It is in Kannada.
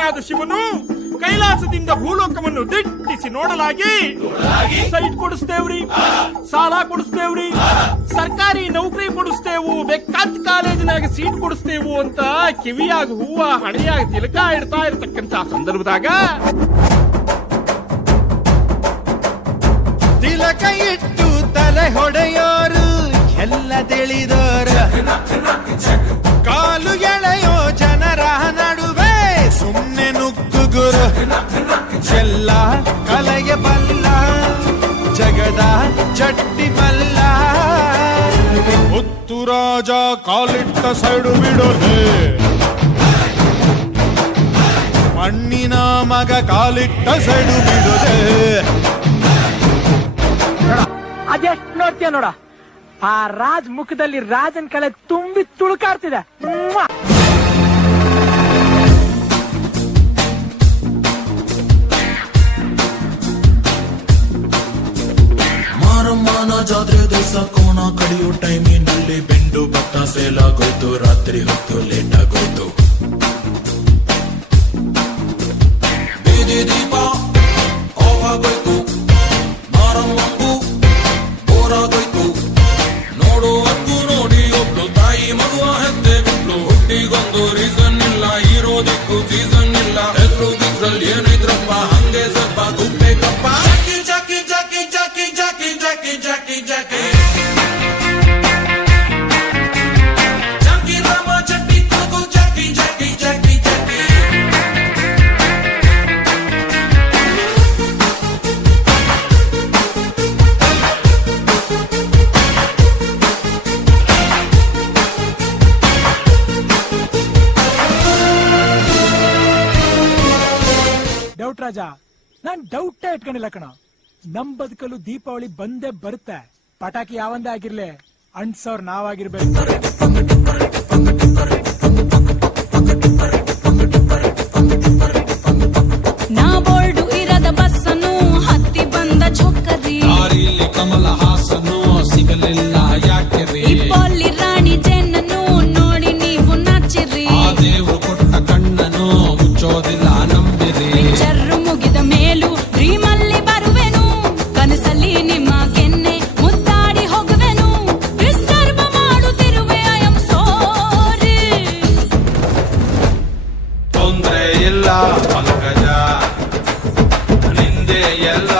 ಭಗವಂತನಾದ ಶಿವನು ಕೈಲಾಸದಿಂದ ಭೂಲೋಕವನ್ನು ದಿಟ್ಟಿಸಿ ನೋಡಲಾಗಿ ಸೈಟ್ ಕೊಡಿಸ್ತೇವ್ರಿ, ಸಾಲ ಕೊಡಿಸ್ತೇವ್ರಿ, ಸರ್ಕಾರಿ ನೌಕರಿ ಕೊಡಿಸ್ತೇವು, ಬೇಕಾದ ಕಾಲೇಜಿನಾಗ ಸೀಟ್ ಕೊಡಿಸ್ತೇವು ಅಂತ ಕಿವಿಯಾಗ ಹೂವ ಹಣೆಯಾಗ ತಿಲಕ ಇಡ್ತಾ ಇರತಕ್ಕಂತ ಸಂದರ್ಭದಾಗ ತಿಲಕ ಇಟ್ಟು ತಲೆ ಹೊಡೆಯೋರು ಎಲ್ಲ ತಿಳಿದೋರು, ಕಾಲು ಎಳೆಯೋ ಜನರ ನಡುವೆ ಸುಮ್ಮನೆ ನುಗ್ಗುಗುರು, ಎಲ್ಲ ಕಲೆಗೆ ಬಲ್ಲ ಜಗದ ಚಟ್ಟಿ ಮಲ್ಲ, ಮುತ್ತು ರಾಜ ಕಾಲಿಟ್ಟ ಸೈಡು ಬಿಡೋದೆ, ಮಣ್ಣಿನ ಮಗ ಕಾಲಿಟ್ಟ ಸೈಡು ಬಿಡೋದೆ. ಅದೆಷ್ಟು ನೋಡ್ತೀಯ ನೋಡ, ಆ ರಾಜ್ ಮುಖದಲ್ಲಿ ರಾಜನ್ ಕಳೆ ತುಂಬಿ ತುಳುಕಾಡ್ತಿದೆ. ಮಾರಮ್ಮನ ಜಾತ್ರೆ ದಿವಸ ಕೋಣ ಕಡಿಯೋ ಟೈಮಿನಲ್ಲಿ ಬೆಂಡು ಭತ್ತ ಸೇಲ್ ಆಗೋಯ್ತು, ರಾತ್ರಿ ಹೊತ್ತು ಲೇಟ್ ಆಗೋಯ್ತು, ಬೀದಿ ದೀಪ ಆಫ್ ಆಗೋಯ್ತು, ಮಾರಮ್ಮಂಗೂ ಬೋರ್ ಆಗೋಯ್ತು, ನೋಡುವಕ್ಕೂ ನೋಡಿ ಒಬ್ಳು ತಾಯಿ ಮಗುವ ಹೆತ್ತೆ ಬಿಟ್ಲು, ಹುಟ್ಟಿಗೊಂದು ರೀಸನ್ ಇಲ್ಲ, ಇರೋದಿಕ್ಕೂ ಸೀಸನ್ ಇಲ್ಲ, ಹೆಸರು ಗಿಸ್ರಲ್ಲಿ ಏನಿದ್ರಪ್ಪ ಹಂಗೆ ಸ್ವಲ್ಪ ಗುಪ್ಪೇಕಪ್ಪ, ಜಾಕಿ ಜಾಕಿ ಜಾಕಿ ಜಾಕಿ ಜಾಕಿ ಜಾಕಿ ಜಾಕಿ ಜಾಕಿ ರಾಮ ಚಟ್ಟಿ ತಗೋ ಜಾಕಿ ಜಾಕಿ ಜಾಕಿ ಜಾಕಿ. ಡೌಟ್ ರಾಜ, ನಾನ್ ಡೌಟೇ ಇಟ್ಕೊಂಡಿಲ್ಲ ಕಣ. ನಮ್ ಬದುಕಲು ದೀಪಾವಳಿ ಬಂದೇ ಬರುತ್ತೆ. ಪಟಾಕಿ ಯಾವಂದೇ ಆಗಿರ್ಲಿ, ಅಂಟ್ಸೋರ್ ನಾವಾಗಿರ್ಬೇಕು. ನಾ ಬೋರ್ಡು ಇರದ ಬಸ್ಸನ್ನು ಹತ್ತಿ ಬಂದ ಚೊಕ್ಕರಿ, ದಾರಿಲಿ ಕಮಲ ಹಾಸನು ಸಿಗಲಿಲ್ಲ ಯಾಕೆರಿ, ಇಪ್ಪಲ್ಲಿ ರಾಣಿ ಜೆನ್ನನ್ನು ನೋಡಿ ನೀವು ನಾಚಿರಿ, ಆ ದೇವ್ರು ಕೊಟ್ಟ ಕಣ್ಣನು ಮುಚ್ಚೋದಿಲ್ಲ ನಂಬಿರಿ, ಪಿಕ್ಚರ್ ಮುಗಿದ ಮೇಲೂ ಡ್ರೀಮಲ್ಲಿ ಬರುವೆನು, ಕನಸಲ್ಲಿ ನಿಮ್ಮ ಕೆನ್ನೆ ಮುದ್ದಾಡಿ ಹೋಗುವೆನು, ಡಿಸ್ಟರ್ಬ್ ಮಾಡುತ್ತಿರುವೆ ಐ ಆಮ್ ಸಾರಿ. ತೊಂದ್ರೆ ಇಲ್ಲ ಪಂಕಜ, ನಿಂದೆ ಎಲ್ಲ